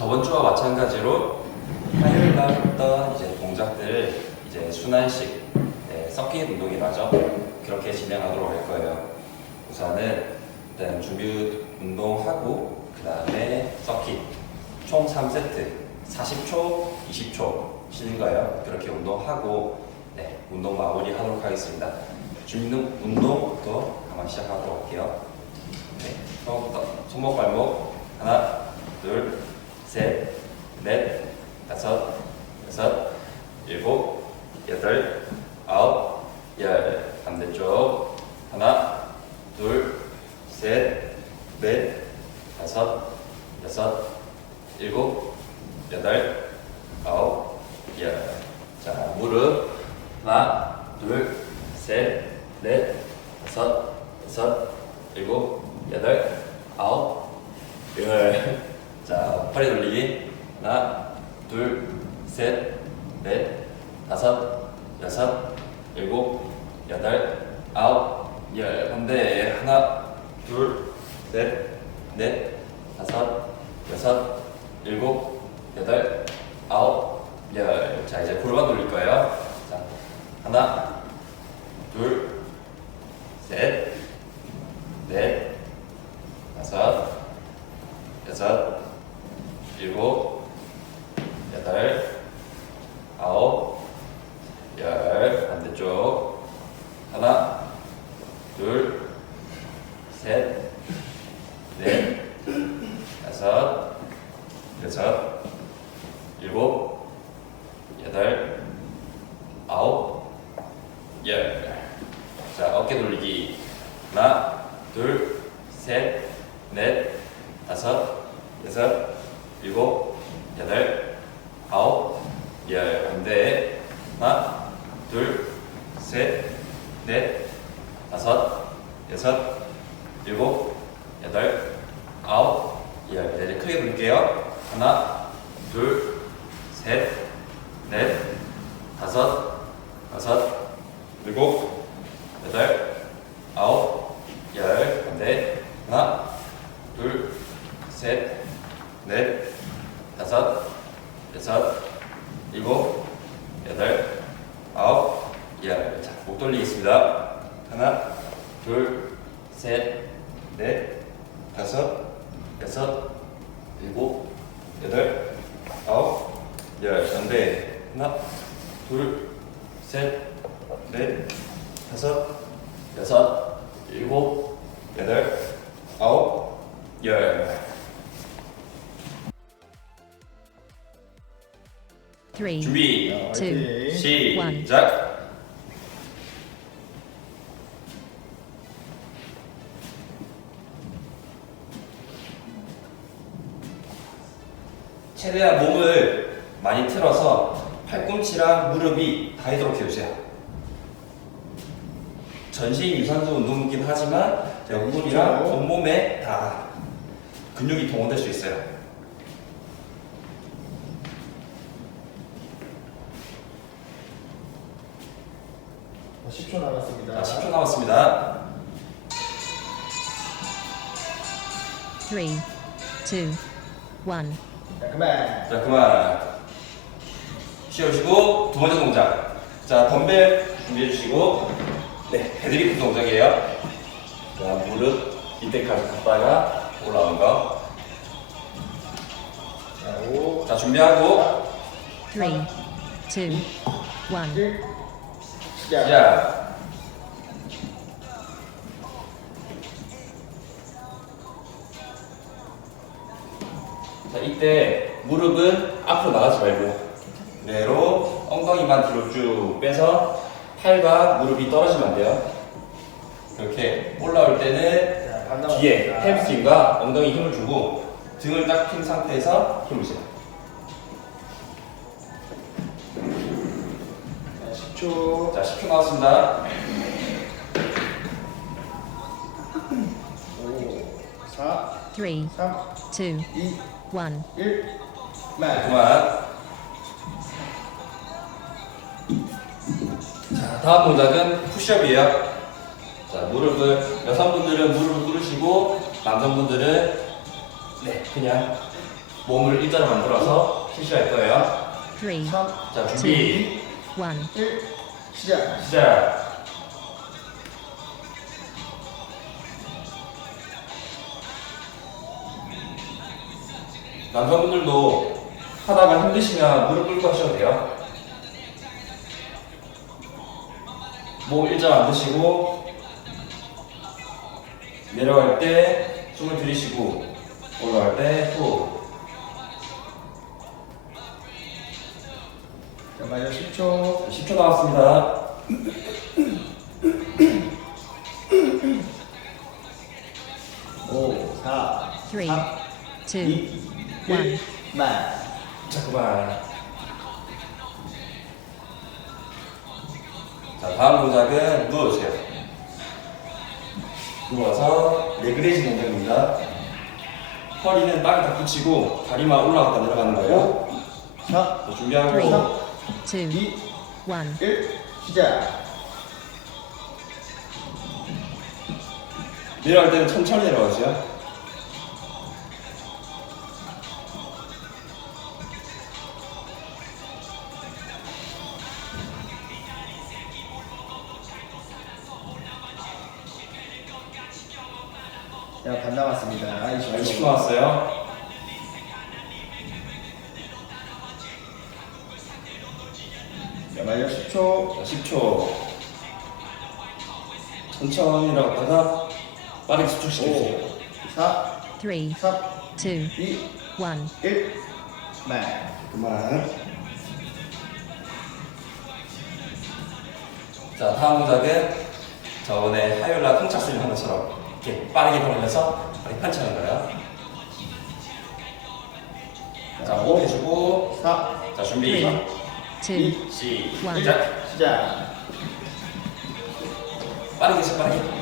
저번 주와 마찬가지로 화요일 날부터 이제 동작들을 이제 순환식 네, 서킷 운동이라죠. 그렇게 진행하도록 할 거예요. 우선은 일단 준비 운동하고 그 다음에 서킷 총 3세트 40초, 20초 쉬는 거예요. 그렇게 운동하고 네, 운동 마무리 하도록 하겠습니다. 준비 운동부터 한번 시작하도록 할게요. 네, 처음부터 손목 발목 하나, 둘, 셋, 넷, 다섯, 여섯, 일곱, 여덟, 아홉, 열. 반대쪽 하나, 둘, 셋, 넷, 다섯, 여섯, 일곱, 여덟, 아홉, 열. 자, 무릎 하나, 둘, 셋, 넷, 다섯, 여섯, 일곱, 여덟, 아홉, 열. 자, 팔이 돌리기. 하나, 둘, 셋, 넷, 다섯, 여섯, 일곱, 여덟, 아홉, 열. 반대. 하나, 둘, 셋, 넷, 다섯, 여섯, 일곱, 여덟, 아홉, 열. 자, 이제 골반 돌릴 거예요. 자, 하나, 둘, 셋, 넷, 다섯, 여섯, 일곱, 여덟, 아홉, 열. 반대쪽. 하나, 둘, 셋, 넷, 다섯, 여섯, 일곱, 여덟, 아홉, 열. 자, 어깨 돌리기. 하나, 둘, 셋, 넷, 다섯, 여섯, 일곱, 여덟, 아홉, 열. 반대. 하나, 둘, 셋, 넷, 다섯, 여섯, 일곱, 여덟, 아홉, 열. 네, 이제 크게 돌릴게요. 하나, 둘, 셋, 넷, 다섯, 여섯, 일곱, 여덟, 아홉, 열. 반대. 하나, 둘, 셋, 넷, 다섯, 여섯, 일곱, 여덟, 아홉, 열. 자, 목 돌리겠습니다. 하나, 둘, 셋, 넷, 다섯, 여섯, 일곱, 여덟, 아홉, 열. 반대. 하나, 둘, 셋, 넷, 다섯, 여섯, 일곱, 여덟, 아홉, 열. Three, 준비. 자, two, 화이팅. 시작. 최대한 몸을 많이 틀어서 팔꿈치랑 무릎이 닿도록 해주세요. 전신 유산소 운동이긴 하지만 제가 무릎이랑 그렇죠. 온몸에 다 근육이 동원될 수 있어요. 10초 남았습니다. 자, 10초 남았습니다. three, two, one. 자, 그만. 자 그만 쉬어주시고 두 번째 동작 자 덤벨 준비해 주시고 네 헤드리프트 동작이에요 자 무릎 밑에까지 갔다가 올라오는 거자 자, 5, 준비하고 Three, two, one. 1. 시작. 시작 자 이때 무릎은 앞으로 나가지 말고 그대로 엉덩이만 뒤로 쭉 빼서 팔과 무릎이 떨어지면 안 돼요 이렇게 올라올 때는 자, 반 남았습니다. 뒤에 햄스트링과 엉덩이 힘을 주고 등을 딱 핀 상태에서 힘을 주세요 10초. 자 10초 나왔습니다 5, 4, Three, 3, two, 2, one. 1. 그만. 그만 자 다음 동작은 푸시업이에요 자 무릎을 여성분들은 무릎을 꿇으시고 남성분들은 네 그냥 몸을 일자로 만들어서 실시할 거예요. 3, 삼, 자, 준비, 1. 일, 시작. 시작. 남성분들도 하다가 힘드시면 무릎 꿇고 하셔도 돼요. 목 일자 안 드시고 내려갈 때 숨을 들이쉬고 올라갈 때 10초. 10초 남았습니다. 오, 사, 3, 삼, 2, 이, 1. 일, 만. 자, 그만. 자, 다음 동작은 누워주세요. 누워서 레그레이징 동작입니다. 허리는 땅에 다 붙이고 다리만 올라갔다 내려가는 거예요. 자, 준비하고 2, 1. 이, 일, 시작. 내려갈 때는 천천히 내려가세요. 자, 반 남았습니다. 자, 20초 20초. 남았어요. 마지막 10초. 자, 10초. 천천히 내려갔다가 빠르게 수축시켜주세요. 5, 4, 3, 3, 2, 2, 1. 1, 만. 그만. 자, 다음 동작은 저번에 하이올라 콩차스를 한 것처럼 이렇게 빠르게 걸으면서 빠르게 펀치하는 거예요. 자, 호흡 해주고, 4, 자, 준비. 3, 2, 시작. 시작. 빠르게 쳐, 빠르게.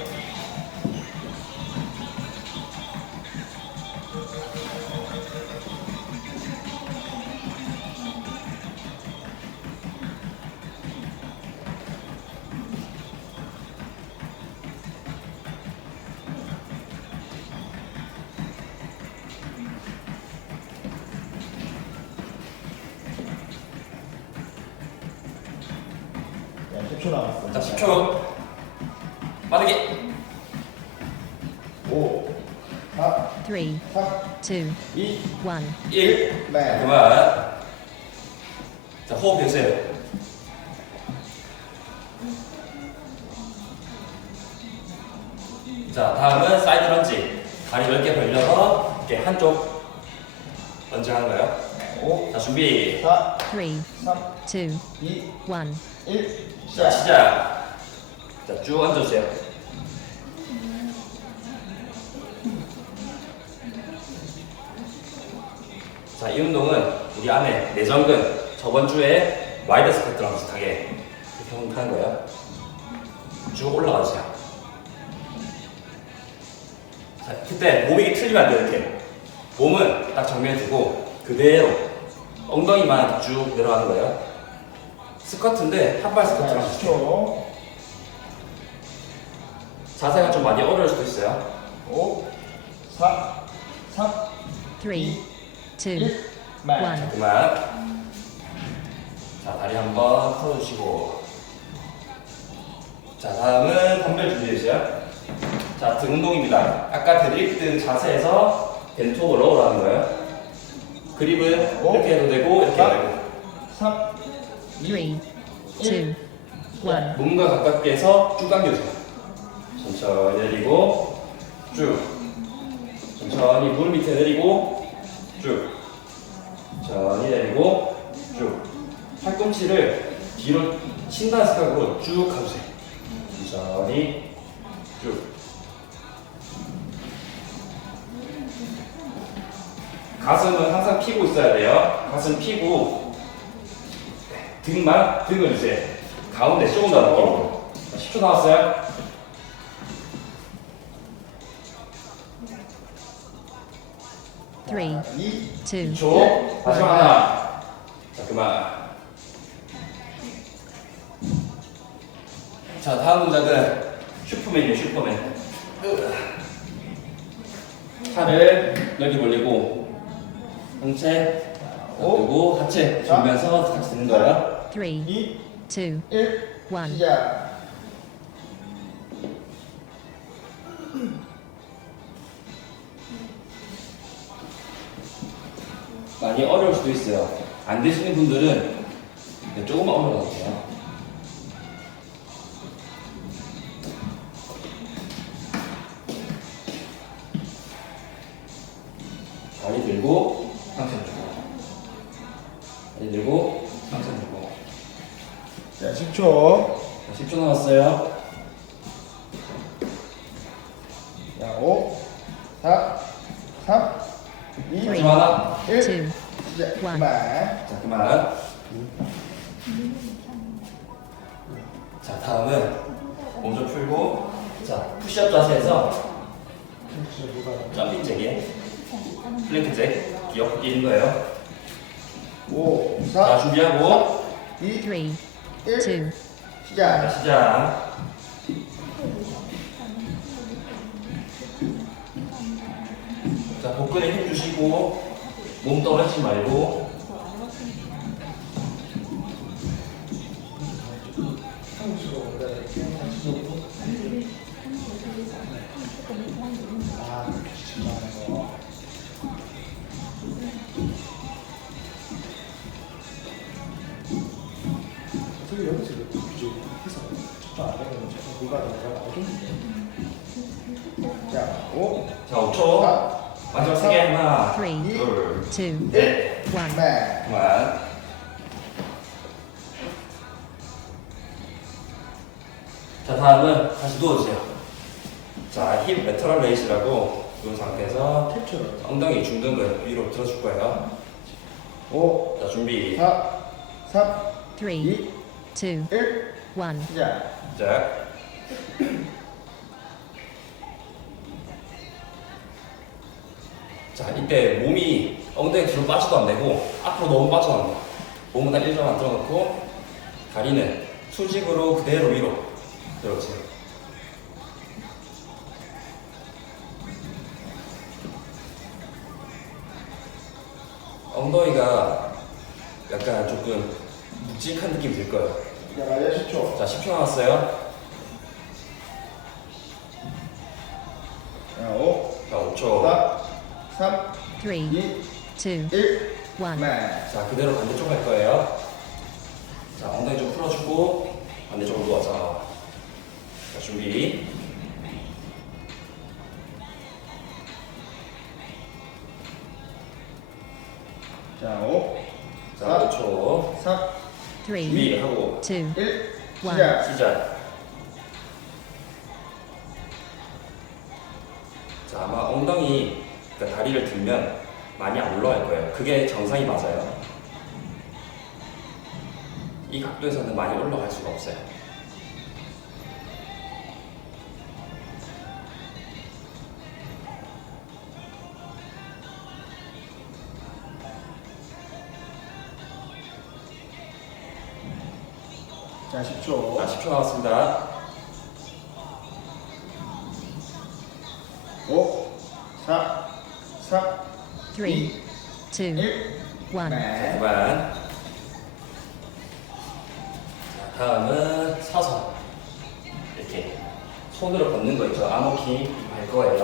10초 남았어. 자, 10초. 빠르게. 5, 4, 3, 2, 3, 2, 1. 1. 만. 그만. 자, 호흡 해주세요. 자, 다음은 사이드 런지. 다리 넓게 벌려서 이렇게 한쪽 런지 하는 거예요. 5, 자, 준비. 4, 3, 3, 2, 2, 1. 1, 자, 시작. 시작. 자, 쭉 앉아주세요. 자, 이 운동은 우리 안에 내전근 저번 주에 와이드 스쿼트랑 비슷하게 이렇게 하는 거예요. 쭉 올라가 주세요. 자, 그때 몸이 틀리면 안 돼요, 이렇게. 몸은 딱 정면에 두고 그대로 엉덩이만 쭉 내려가는 거예요. 스쿼트인데 한발 자, 스쿼트랑 비슷해요. 10초. 자세가 좀 많이 어려울 수도 있어요. 5, 4, 3, 3, 2, 1, 만. 1. 그만. 자, 다리 한번 펴주시고. 자, 다음은 덤벨 준비해주세요. 자, 등 운동입니다. 아까 데드리프트 자세에서 거예요. 그립은 오. 이렇게 해도 되고, 이렇게 해도 되고. 3, 3, 2, 1. 몸과 가깝게 해서 쭉 당겨주세요. 천천히 내리고, 쭉. 천천히 무릎 밑에 내리고, 쭉. 천천히 내리고, 쭉. 팔꿈치를 뒤로 친다는 생각으로 쭉 가주세요. 천천히, 쭉. 가슴은 항상 피고 있어야 돼요. 가슴 피고, 등만 등을 이제 가운데 조금 더 느낌으로 10초 남았어요? Three. 2, 2, 2초. 마지막 하나. 자 그만. 자 다음 동작은 슈퍼맨이에요 슈퍼맨. 팔을 넓게 벌리고 상체 오. 그리고 하체 자. 들면서 같이 드는 거예요. 3, 2, 2, 1, 1. 시작. 많이 어려울 수도 있어요. 안 되시는 분들은 조금만 올라가도 돼요. 다리 들고 10초. 10초 남았어요. 자, 5, 4, 3, 2, Three. 마지막 하나 1. 2, 시작. one. 그만. 자 그만 자 다음은 몸좀 풀고 자 푸시업 자세에서 점핑 잭에 플랭크 잭 기억 끼는 거예요 5, 자 4, 준비하고 2, 3, 1. 2, 자 시작. 시작 자 복근에 힘 주시고 몸 떨어지지 말고 둘 1. 넷 그만. 그만 자 다음은 다시 누워주세요 자 힙 레터럴 레이스라고 누운 상태에서 캡처를. 엉덩이 중등근 위로 들어줄 거예요 5, 자 준비 4, 3, 3, 2, 2, 1. 1. 시작. 시작 자 이때 몸이 엉덩이 뒤로 빠져도 안 되고 앞으로 너무 빠져도 안 돼요 몸은 한 일정 만들어 놓고 다리는 수직으로 그대로 위로. 들어주세요 엉덩이가 약간 조금 묵직한 느낌이 들 거예요. 자, 마지막 10초. 자 10초 남았어요. 자, 5, 자 5초. 4, 3, 3, 2, 2, 1. 1. 그만. 자 그대로 반대쪽 할 거예요. 자 엉덩이 좀 풀어주고 반대쪽으로 누워서 자 준비. 자, 5, 자 5초 3, 3, 2, 준비하고 1. 1. 원. 시작. 시작. 자 아마 엉덩이 그러니까 다리를 들면 많이 안 올라갈 거예요. 그게 정상이 맞아요. 이 각도에서는 많이 올라갈 수가 없어요. 자, 10초. 자 10초 남았습니다. 3, 2, 2, 1. 1. 자, 네. 그만. 자, 다음은 서서 이렇게 손으로 걷는 거 있죠. 암호킹 할 거예요.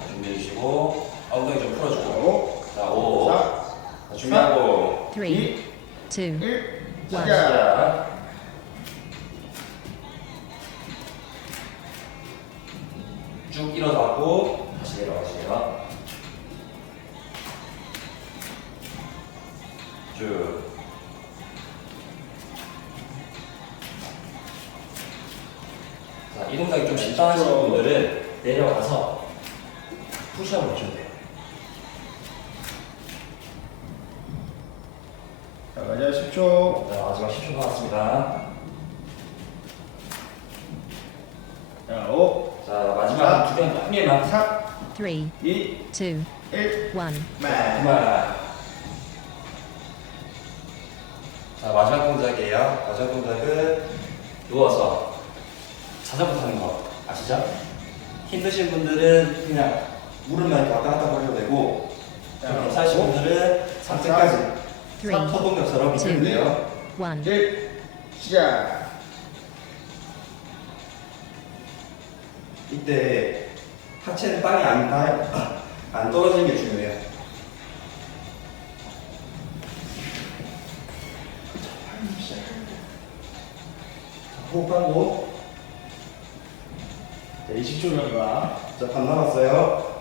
자, 준비해 주시고 엉덩이 좀 풀어주고. 5, 자, 5. 4, 자, 준비하고 3, 2, 2, 1. 1. 원. 시작. 분들은 내려가서 푸시업을 해주면 돼요. 자, 마지막 10초. 자, 마지막 10초 남았습니다. 자, 5, 자, 마지막 두 개, 한 개만. 4, 3, 2, 2, 1. 1. 자, 만. 그만. 자, 마지막 동작이에요. 마지막 동작은 누워서 자전거 타는 거 아시죠? 힘드신 분들은 그냥 무릎만 이렇게 왔다 갔다 벌려도 되고 자, 좀 괜찮으신 분들은 상체까지 Three. 서동력처럼 밑에도 돼요. 1. 1 시작 이때 하체는 땅에 안, 닿- 안 떨어지는 게 중요해요. 자, 호흡하고 자 20초 전과 자, 반 남았어요.